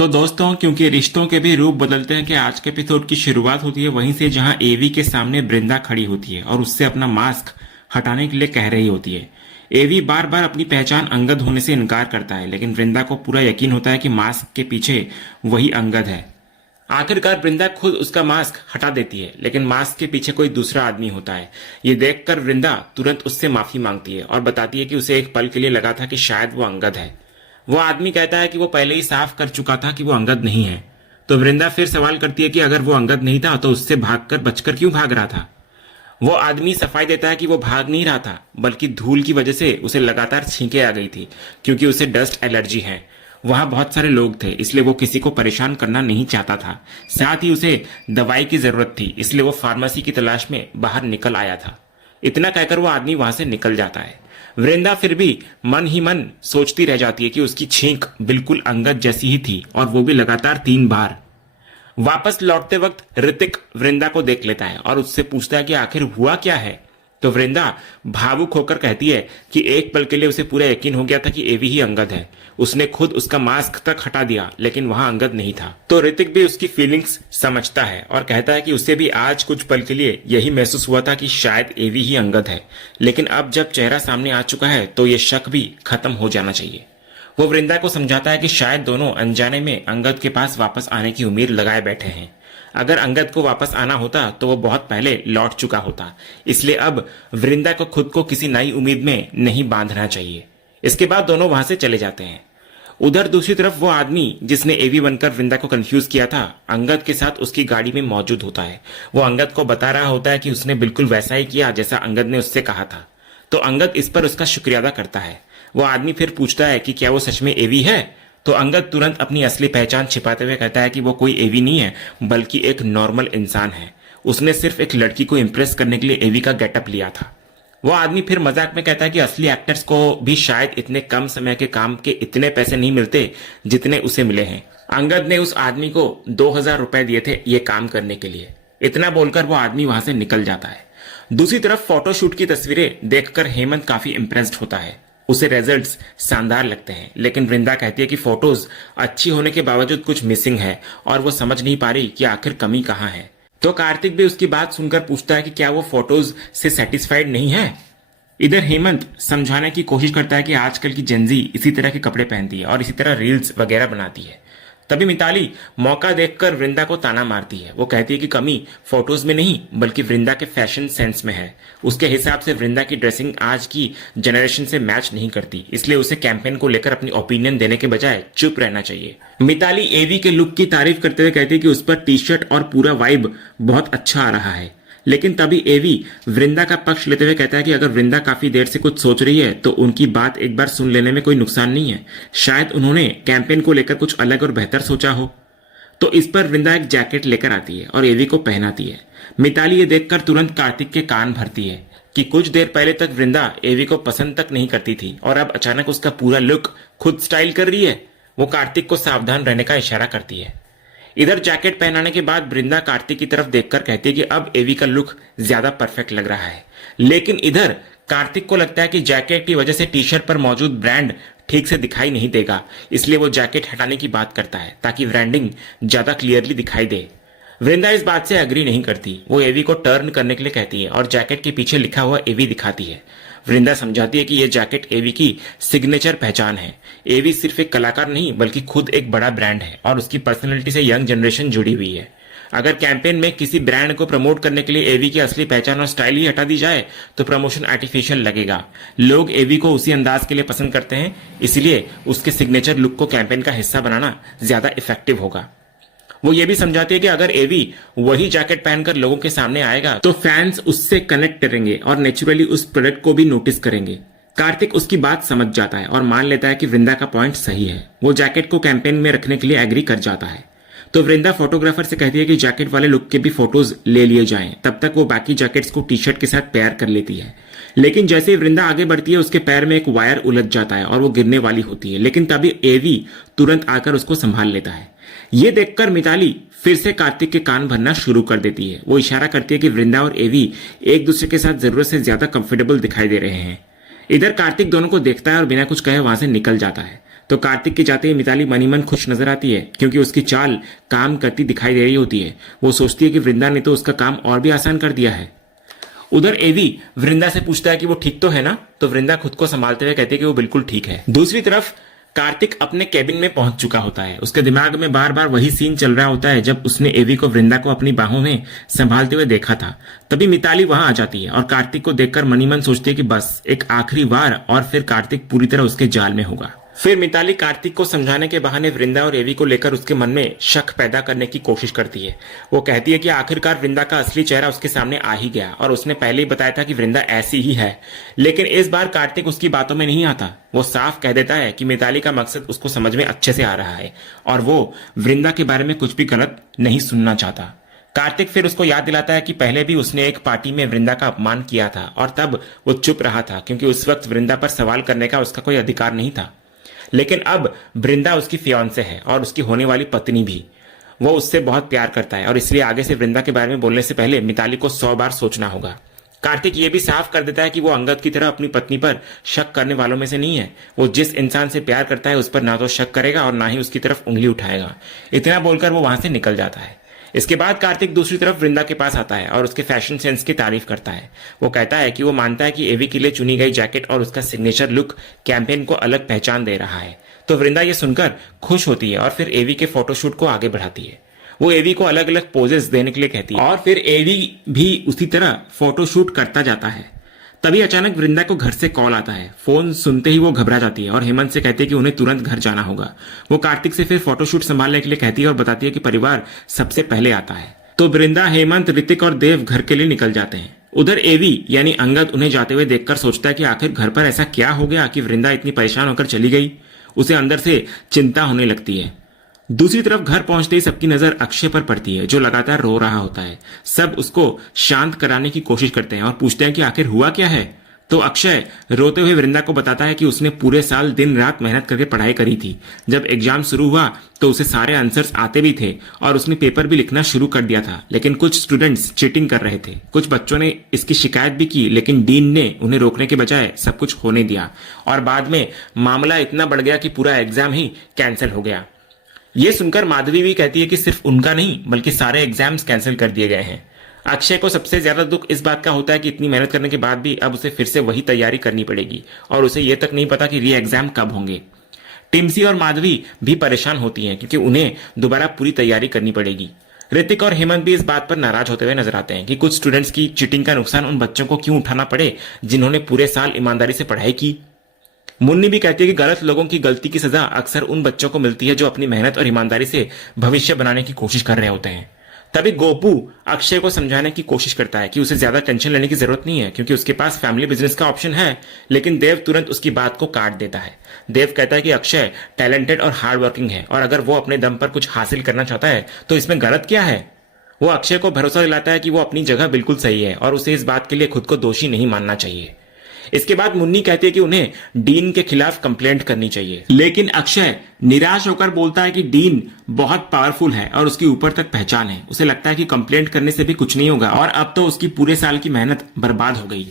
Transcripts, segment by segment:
तो दोस्तों, क्योंकि रिश्तों के भी रूप बदलते हैं कि आज के एपिसोड की शुरुआत होती है वहीं से जहां एवी के सामने बृंदा खड़ी होती है और उससे अपना मास्क हटाने के लिए कह रही होती है। एवी बार बार अपनी पहचान अंगद होने से इनकार करता है, लेकिन वृंदा को पूरा यकीन होता है कि मास्क के पीछे वही अंगद है। आखिरकार वृंदा खुद उसका मास्क हटा देती है, लेकिन मास्क के पीछे कोई दूसरा आदमी होता है। ये देखकर वृंदा तुरंत उससे माफी मांगती है और बताती है कि उसे एक पल के लिए लगा था कि शायद वो अंगद है। वो आदमी कहता है कि वो पहले ही साफ कर चुका था कि वो अंगद नहीं है। तो वृंदा फिर सवाल करती है कि अगर वो अंगद नहीं था तो उससे भागकर बचकर क्यों भाग रहा था। वो आदमी सफाई देता है कि वो भाग नहीं रहा था, बल्कि धूल की वजह से उसे लगातार छींकें आ गई थी, क्योंकि उसे डस्ट एलर्जी है। वहां बहुत सारे लोग थे, इसलिए वो किसी को परेशान करना नहीं चाहता था। साथ ही उसे दवाई की जरूरत थी, इसलिए वो फार्मेसी की तलाश में बाहर निकल आया था। इतना कहकर वो आदमी वहां से निकल जाता है। वृंदा फिर भी मन ही मन सोचती रह जाती है कि उसकी छींक बिल्कुल अंगद जैसी ही थी, और वो भी लगातार 3 बार। वापस लौटते वक्त ऋतिक वृंदा को देख लेता है और उससे पूछता है कि आखिर हुआ क्या है। तो वृंदा भावुक होकर कहती है कि एक पल के लिए उसे पूरा यकीन हो गया था कि एवी ही अंगद है। उसने खुद उसका मास्क तक हटा दिया, लेकिन वहां अंगद नहीं था। तो ऋतिक भी उसकी फीलिंग्स समझता है और कहता है कि उसे भी आज कुछ पल के लिए यही महसूस हुआ था कि शायद एवी ही अंगद है, लेकिन अब जब चेहरा सामने आ चुका है तो ये शक भी खत्म हो जाना चाहिए। वो वृंदा को समझाता है कि शायद दोनों अनजाने में अंगद के पास वापस आने की उम्मीद लगाए बैठे हैं। अगर अंगद को वापस आना होता तो वो बहुत पहले लौट चुका होता, इसलिए अब वृंदा को खुद को किसी नई उम्मीद में नहीं बांधना चाहिए। इसके बाद दोनों वहां से चले जाते हैं। उधर दूसरी तरफ वो आदमी जिसने एवी बनकर वृंदा को कंफ्यूज किया था, अंगद के साथ उसकी गाड़ी में मौजूद होता है। वो अंगद को बता रहा होता है कि उसने बिल्कुल वैसा ही किया जैसा अंगद ने उससे कहा था। तो अंगद इस पर उसका शुक्रिया अदा करता है। वो आदमी फिर पूछता है कि क्या वो सच में एवी है। तो अंगद तुरंत अपनी असली पहचान छिपाते हुए कहता है कि वो कोई एवी नहीं है, बल्कि एक नॉर्मल इंसान है। उसने सिर्फ एक लड़की को इंप्रेस करने के लिए एवी का गेटअप लिया था। वो आदमी फिर मजाक में कहता है कि असली एक्टर्स को भी शायद इतने कम समय के काम के इतने पैसे नहीं मिलते जितने उसे मिले हैं। अंगद ने उस आदमी को 2000 रुपए दिए थे ये काम करने के लिए। इतना बोलकर वो आदमी वहां से निकल जाता है। दूसरी तरफ फोटोशूट की तस्वीरें देखकर हेमंत काफी इंप्रेस्ड होता है। उसे रिजल्ट्स शानदार लगते हैं, लेकिन वृंदा कहती है कि फोटोज अच्छी होने के बावजूद कुछ मिसिंग है और वो समझ नहीं पा रही कि आखिर कमी कहाँ है। तो कार्तिक भी उसकी बात सुनकर पूछता है कि क्या वो फोटोज से सेटिस्फाइड नहीं है। इधर हेमंत समझाने की कोशिश करता है कि आजकल की जेंजी इसी तरह के कपड़े पहनती है और इसी तरह रील्स वगैरह बनाती है। तभी मिताली मौका देखकर वृंदा को ताना मारती है। वो कहती है कि कमी फोटोज में नहीं बल्कि वृंदा के फैशन सेंस में है। उसके हिसाब से वृंदा की ड्रेसिंग आज की जनरेशन से मैच नहीं करती, इसलिए उसे कैंपेन को लेकर अपनी ओपिनियन देने के बजाय चुप रहना चाहिए। मिताली एवी के लुक की तारीफ करते हुए कहती है कि उस पर टी शर्ट और पूरा वाइब बहुत अच्छा आ रहा है, लेकिन तभी एवी वृंदा का पक्ष लेते हुए कहता है कि अगर वृंदा काफी देर से कुछ सोच रही है तो उनकी बात एक बार सुन लेने में कोई नुकसान नहीं है। शायद उन्होंने कैंपेन को लेकर कुछ अलग और बेहतर सोचा हो। तो इस पर वृंदा एक जैकेट लेकर आती है और एवी को पहनाती है। मिताली ये देखकर तुरंत कार्तिक के कान भरती है कि कुछ देर पहले तक वृंदा एवी को पसंद तक नहीं करती थी और अब अचानक उसका पूरा लुक खुद स्टाइल कर रही है। वो कार्तिक को सावधान रहने का इशारा करती है। इधर जैकेट पहनाने के बाद वृंदा कार्तिक की तरफ देखकर कहती है कि अब एवी का लुक ज्यादा परफेक्ट लग रहा है, लेकिन इधर कार्तिक को लगता है कि जैकेट की वजह से टी शर्ट पर मौजूद ब्रांड ठीक से दिखाई नहीं देगा, इसलिए वो जैकेट हटाने की बात करता है ताकि ब्रांडिंग ज्यादा क्लियरली दिखाई दे। वृंदा इस बात से अग्री नहीं करती। वो एवी को टर्न करने के लिए कहती है और जैकेट के पीछे लिखा हुआ एवी दिखाती है। वृंदा समझाती है कि यह जैकेट एवी की सिग्नेचर पहचान है। एवी सिर्फ एक कलाकार नहीं बल्कि खुद एक बड़ा ब्रांड है और उसकी पर्सनैलिटी से यंग जनरेशन जुड़ी हुई है। अगर कैंपेन में किसी ब्रांड को प्रमोट करने के लिए एवी की असली पहचान और स्टाइल ही हटा दी जाए तो प्रमोशन आर्टिफिशियल लगेगा। लोग एवी को उसी अंदाज के लिए पसंद करते हैं, इसलिए उसके सिग्नेचर लुक को कैंपेन का हिस्सा बनाना ज्यादा इफेक्टिव होगा। वो ये भी समझाती है कि अगर एवी वही जैकेट पहनकर लोगों के सामने आएगा तो फैंस उससे कनेक्ट करेंगे और नेचुरली उस प्रोडक्ट को भी नोटिस करेंगे। कार्तिक उसकी बात समझ जाता है और मान लेता है कि वृंदा का पॉइंट सही है। वो जैकेट को कैंपेन में रखने के लिए एग्री कर जाता है। तो वृंदा फोटोग्राफर से कहती है कि जैकेट वाले लुक के भी फोटोज ले लिए जाएं। तब तक वो बाकी जैकेट्स को टी शर्ट के साथ पेयर कर लेती है, लेकिन जैसे ही वृंदा आगे बढ़ती है उसके पैर में एक वायर उलझ जाता है और वो गिरने वाली होती है, लेकिन तभी एवी तुरंत आकर उसको संभाल लेता है। ये देखकर मिताली फिर से कार्तिक के कान भरना शुरू कर देती है। वो इशारा करती है कि वृंदा और एवी एक दूसरे के साथ जरूरत से ज्यादा कंफर्टेबल दिखाई दे रहे हैं। इधर कार्तिक दोनों को देखता है और बिना कुछ कहे वहां से निकल जाता है। तो कार्तिक के जाते ही मिताली मनी मन खुश नजर आती है क्योंकि उसकी चाल काम करती दिखाई दे रही होती है। वो सोचती है कि वृंदा ने तो उसका काम और भी आसान कर दिया है। उधर एवी वृंदा से पूछता है कि वो ठीक तो है ना, तो वृंदा खुद को संभालते हुए कहती है कि वो बिल्कुल ठीक है। दूसरी तरफ कार्तिक अपने केबिन में पहुंच चुका होता है। उसके दिमाग में बार बार वही सीन चल रहा होता है जब उसने एवी को वृंदा को अपनी बाहों में संभालते हुए देखा था। तभी मिताली वहां आ जाती है और कार्तिक को देखकर मनी मन सोचती है कि बस एक आखिरी बार और फिर कार्तिक पूरी तरह उसके जाल में होगा। फिर मिताली कार्तिक को समझाने के बहाने वृंदा और एवी को लेकर उसके मन में शक पैदा करने की कोशिश करती है। वो कहती है कि आखिरकार वृंदा का असली चेहरा उसके सामने आ ही गया और उसने पहले ही बताया था कि वृंदा ऐसी ही है। लेकिन इस बार कार्तिक उसकी बातों में नहीं आता। वो साफ कह देता है कि मिताली का मकसद उसको समझ में अच्छे से आ रहा है और वो वृंदा के बारे में कुछ भी गलत नहीं सुनना चाहता। कार्तिक फिर उसको याद दिलाता है कि पहले भी उसने एक पार्टी में वृंदा का अपमान किया था और तब वो चुप रहा था क्योंकि उस वक्त वृंदा पर सवाल करने का उसका कोई अधिकार नहीं था। लेकिन अब वृंदा उसकी फियांसे है और उसकी होने वाली पत्नी भी। वो उससे बहुत प्यार करता है और इसलिए आगे से वृंदा के बारे में बोलने से पहले मिताली को 100 बार सोचना होगा। कार्तिक ये भी साफ कर देता है कि वो अंगद की तरह अपनी पत्नी पर शक करने वालों में से नहीं है। वो जिस इंसान से प्यार करता है उस पर ना तो शक करेगा और ना ही उसकी तरफ उंगली उठाएगा। इतना बोलकर वो वहां से निकल जाता है। इसके बाद कार्तिक दूसरी तरफ वृंदा के पास आता है और उसके फैशन सेंस की तारीफ करता है। वो कहता है कि वो मानता है कि एवी के लिए चुनी गई जैकेट और उसका सिग्नेचर लुक कैंपेन को अलग पहचान दे रहा है। तो वृंदा ये सुनकर खुश होती है और फिर एवी के फोटोशूट को आगे बढ़ाती है। वो एवी को अलग अलग पोजेस देने के लिए कहती है और फिर एवी भी उसी तरह फोटोशूट करता जाता है। तभी अचानक वृंदा को घर से कॉल आता है। फोन सुनते ही वो घबरा जाती है और हेमंत से कहती है कि उन्हें तुरंत घर जाना होगा। वो कार्तिक से फिर फोटोशूट संभालने के लिए कहती है और बताती है कि परिवार सबसे पहले आता है। तो वृंदा, हेमंत, ऋतिक और देव घर के लिए निकल जाते हैं। उधर एवी यानी अंगद उन्हें जाते हुए देखकर सोचता है कि आखिर घर पर ऐसा क्या हो गया कि वृंदा इतनी परेशान होकर चली गई। उसे अंदर से चिंता होने लगती है। दूसरी तरफ घर पहुंचते ही सबकी नजर अक्षय पर पड़ती है जो लगातार रो रहा होता है। सब उसको शांत कराने की कोशिश करते हैं और पूछते हैं कि आखिर हुआ क्या है। तो अक्षय रोते हुए वृंदा को बताता है कि उसने पूरे साल दिन रात मेहनत करके पढ़ाई करी थी। जब एग्जाम शुरू हुआ तो उसे सारे आंसर्स आते भी थे और उसने पेपर भी लिखना शुरू कर दिया था, लेकिन कुछ स्टूडेंट्स चीटिंग कर रहे थे। कुछ बच्चों ने इसकी शिकायत भी की लेकिन डीन ने उन्हें रोकने के बजाय सब कुछ होने दिया और बाद में मामला इतना बढ़ गया कि पूरा एग्जाम ही कैंसिल हो गया। ये सुनकर माधवी भी कहती है कि सिर्फ उनका नहीं बल्कि सारे एग्जाम्स कैंसिल कर दिए गए हैं। अक्षय को सबसे ज्यादा दुख इस बात का होता है कि इतनी मेहनत करने के बाद भी अब उसे फिर से वही तैयारी करनी पड़ेगी और उसे यह तक नहीं पता कि री एग्जाम कब होंगे। टिम्सी और माधवी भी परेशान होती हैं क्योंकि उन्हें दोबारा पूरी तैयारी करनी पड़ेगी। ऋतिक और हेमंत भी इस बात पर नाराज होते हुए नजर आते हैं कि कुछ स्टूडेंट्स की चीटिंग का नुकसान उन बच्चों को क्यों उठाना पड़े जिन्होंने पूरे साल ईमानदारी से पढ़ाई की। मुन्नी भी कहती है कि गलत लोगों की गलती की सजा अक्सर उन बच्चों को मिलती है जो अपनी मेहनत और ईमानदारी से भविष्य बनाने की कोशिश कर रहे होते हैं। तभी गोपू अक्षय को समझाने की कोशिश करता है कि उसे ज्यादा टेंशन लेने की जरूरत नहीं है क्योंकि उसके पास फैमिली बिजनेस का ऑप्शन है, लेकिन देव तुरंत उसकी बात को काट देता है। देव कहता है कि अक्षय टैलेंटेड और हार्ड वर्किंग है और अगर वो अपने दम पर कुछ हासिल करना चाहता है तो इसमें गलत क्या है। वो अक्षय को भरोसा दिलाता है कि वो अपनी जगह बिल्कुल सही है और उसे इस बात के लिए खुद को दोषी नहीं मानना चाहिए। इसके बाद मुन्नी कहती है कि उन्हें डीन के खिलाफ कंप्लेंट करनी चाहिए, लेकिन अक्षय निराश होकर बोलता है कि डीन बहुत पावरफुल है और उसकी ऊपर तक पहचान है। उसे लगता है कि कंप्लेंट करने से भी कुछ नहीं होगा और अब तो उसकी पूरे साल की मेहनत बर्बाद हो गई।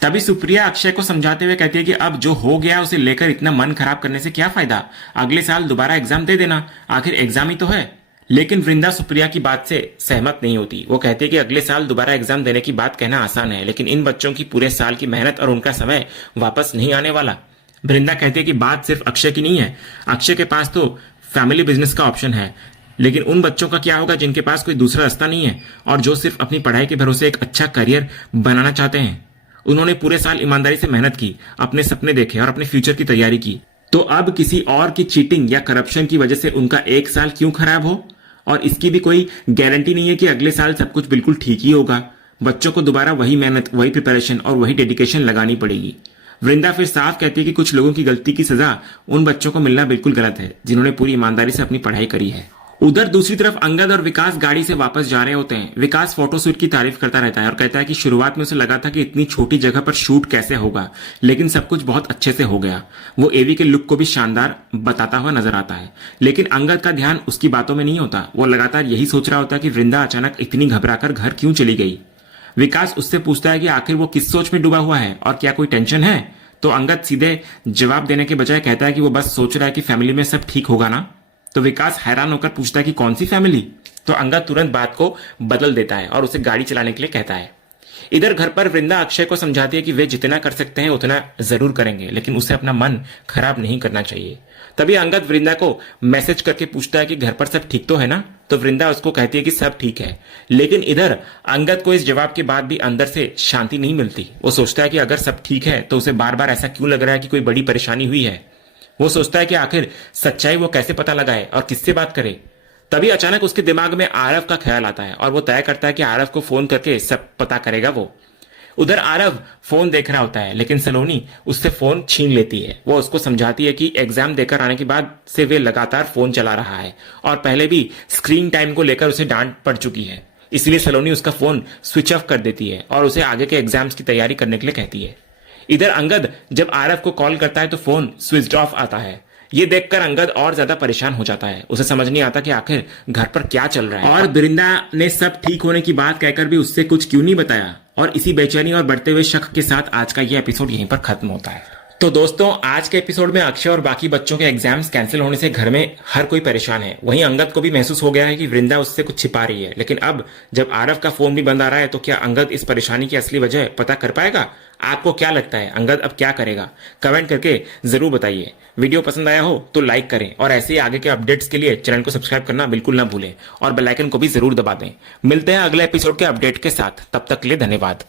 तभी सुप्रिया अक्षय को समझाते हुए कहती है कि अब जो हो गया उसे लेकर इतना मन खराब करने से क्या फायदा, अगले साल दोबारा एग्जाम दे देना, आखिर एग्जाम ही तो है। लेकिन वृंदा सुप्रिया की बात से सहमत नहीं होती। वो कहती है कि अगले साल दोबारा एग्जाम देने की बात कहना आसान है, लेकिन इन बच्चों की पूरे साल की मेहनत और उनका समय वापस नहीं आने वाला। वृंदा कहती है कि बात सिर्फ अक्षय की नहीं है, अक्षय के पास तो फैमिली बिजनेस का ऑप्शन है, लेकिन उन बच्चों का क्या होगा जिनके पास कोई दूसरा रास्ता नहीं है और जो सिर्फ अपनी पढ़ाई के भरोसे एक अच्छा करियर बनाना चाहते हैं। उन्होंने पूरे साल ईमानदारी से मेहनत की, अपने सपने देखे और अपने फ्यूचर की तैयारी की, तो अब किसी और की चीटिंग या करप्शन की वजह से उनका एक साल क्यों खराब हो। और इसकी भी कोई गारंटी नहीं है कि अगले साल सब कुछ बिल्कुल ठीक ही होगा। बच्चों को दोबारा वही मेहनत, वही प्रिपरेशन और वही डेडिकेशन लगानी पड़ेगी। वृंदा फिर साफ कहती है कि कुछ लोगों की गलती की सजा उन बच्चों को मिलना बिल्कुल गलत है जिन्होंने पूरी ईमानदारी से अपनी पढ़ाई करी है। उधर दूसरी तरफ अंगद और विकास गाड़ी से वापस जा रहे होते हैं। विकास फोटोशूट की तारीफ करता रहता है और कहता है कि शुरुआत में उसे लगा था कि इतनी छोटी जगह पर शूट कैसे होगा, लेकिन सब कुछ बहुत अच्छे से हो गया। वो एवी के लुक को भी शानदार बताता हुआ नजर आता है, लेकिन अंगद का ध्यान उसकी बातों में नहीं होता। वो लगातार यही सोच रहा होता है कि वृंदा अचानक इतनी घबराकर घर क्यों चली गई। विकास उससे पूछता है कि आखिर वो किस सोच में डूबा हुआ है और क्या कोई टेंशन है। तो तो अंगद सीधे जवाब देने के बजाय कहता है कि वो बस सोच रहा है कि फैमिली में सब ठीक होगा ना। तो विकास हैरान होकर पूछता है कि कौन सी फैमिली। तो अंगद तुरंत बात को बदल देता है और उसे गाड़ी चलाने के लिए कहता है। इधर घर पर वृंदा अक्षय को समझाती है कि वे जितना कर सकते हैं उतना जरूर करेंगे, लेकिन उसे अपना मन खराब नहीं करना चाहिए। तभी अंगद वृंदा को मैसेज करके पूछता है कि घर पर सब ठीक तो है ना। तो वृंदा उसको कहती है कि सब ठीक है। लेकिन इधर अंगद को इस जवाब के बाद भी अंदर से शांति नहीं मिलती। वो सोचता है कि अगर सब ठीक है तो उसे बार बार ऐसा क्यों लग रहा है कि कोई बड़ी परेशानी हुई है। वो सोचता है कि आखिर सच्चाई वो कैसे पता लगाए और किससे बात करे। तभी अचानक उसके दिमाग में आरव का ख्याल आता है और वो तय करता है कि आरव को फोन करके सब पता करेगा वो। उधर आरव फोन देख रहा होता है, लेकिन सलोनी उससे फोन छीन लेती है। वो उसको समझाती है कि एग्जाम देकर आने के बाद से वे लगातार फोन चला रहा है और पहले भी स्क्रीन टाइम को लेकर उसे डांट पड़ चुकी है। इसलिए सलोनी उसका फोन स्विच ऑफ कर देती है और उसे आगे के एग्जाम्स की तैयारी करने के लिए कहती है। इधर अंगद जब आरव को कॉल करता है तो फोन स्विच ऑफ आता है। ये देखकर अंगद और ज्यादा परेशान हो जाता है। उसे समझ नहीं आता कि आखिर घर पर क्या चल रहा है और बिरिंदा ने सब ठीक होने की बात कहकर भी उससे कुछ क्यों नहीं बताया। और इसी बेचैनी और बढ़ते हुए शक के साथ आज का ये एपिसोड यहीं पर खत्म होता है। तो दोस्तों, आज के एपिसोड में अक्षय और बाकी बच्चों के एग्जाम्स कैंसिल होने से घर में हर कोई परेशान है। वहीं अंगद को भी महसूस हो गया है कि वृंदा उससे कुछ छिपा रही है। लेकिन अब जब आरव का फोन भी बंद आ रहा है तो क्या अंगद इस परेशानी की असली वजह पता कर पाएगा? आपको क्या लगता है, अंगद अब क्या करेगा? कमेंट करके जरूर बताइए। वीडियो पसंद आया हो तो लाइक करें और ऐसे ही आगे के अपडेट्स के लिए चैनल को सब्सक्राइब करना बिल्कुल ना भूलें और बेल आइकन को भी जरूर दबा दें। मिलते हैं अगले एपिसोड के अपडेट के साथ। तब तक के लिए धन्यवाद।